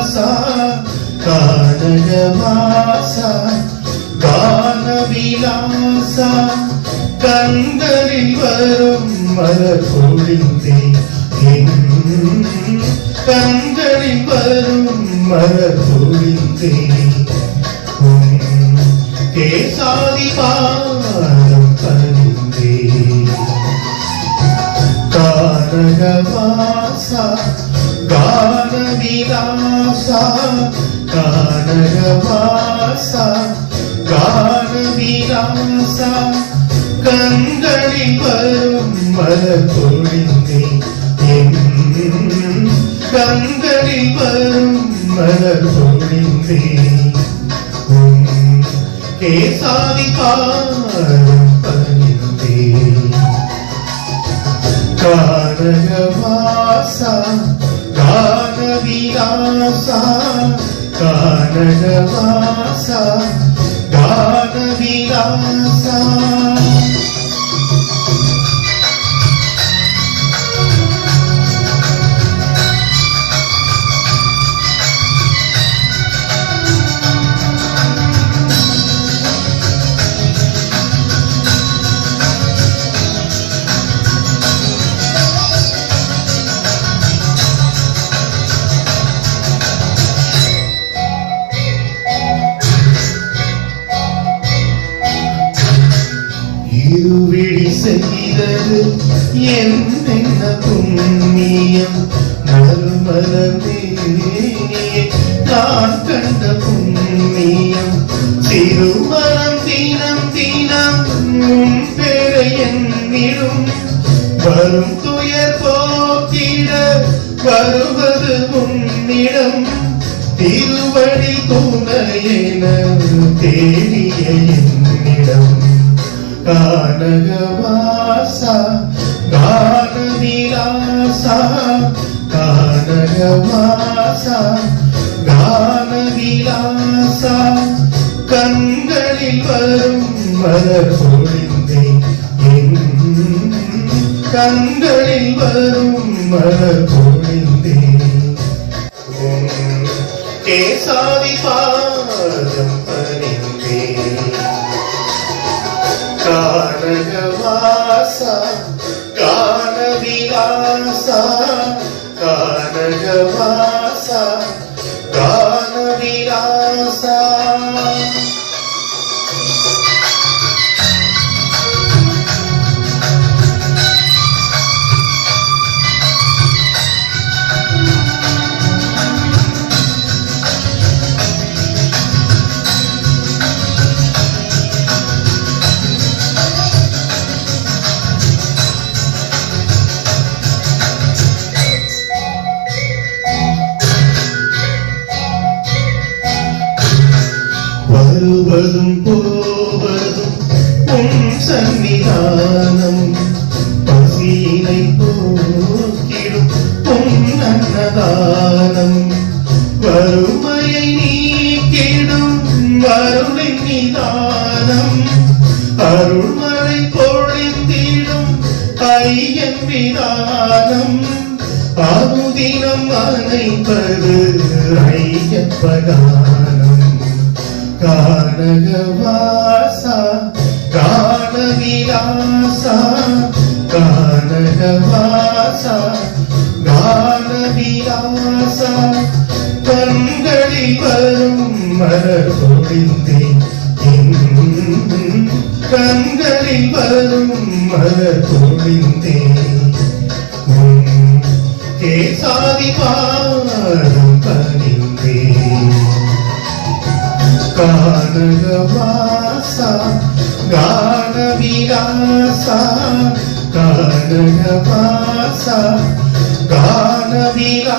ഗാനവിലാസ ഗാനഗവാസ ഗാനവിലാസ കണ്ടലിൽ വരും മലർപൊഴിന്തേ കണ്ടലിൽ വരും മലർപൊഴിന്തേ കേസാദിപാദം കാനകവാസ ഗാനവിലാസ കങ്കളിൽ വരും വരും ഗാനവിലാസ കാനകവാസ ഗാനവിലാസ എന്തെന്ന പുണ്യം മറുമലമേ കാട്ടണ്ട പുണ്യം തിരുമണം ദിനം ദിനം പെരയെന്നിടും വരും തുയർ പോക്കിട வருவது உன்னிடம் திருவழி துணையென தேடிய என்னிடம் കാനകവാസ ഗാനവിലാസ കാനകവാസ ഗാനവിലാസ കണ്ണുകളിൽ വരും മലപൊഴിന്തേ കണ്ണുകളിൽ വരും മലപൊഴിന്തേ കേസാവിപ്പാ வருவதும் போவதும் உன் சன்னிதானம். பசியினை போக்கிடும் உன் அன்னதானம். வறுமையை நீக்கிடும் வருளின் நிதானம். அருள்மழை பொழிந்திடும் ஐயன் விதானம். அனுதினம் அனைப்பது ஐயப்பதானம். കാനകവാസ ഗാനവിലാസ കാനകവാസ ഗാനവിലാസ. കണ്ണടിൽ വരും മരപൊടിന്തേ കണ്ണടിൽ വരും മരപൊടിന്തേ കേസാദി പാ കാനകവാസ ഗാനവിലാസ കാനകവാസ ഗാനവിലാസ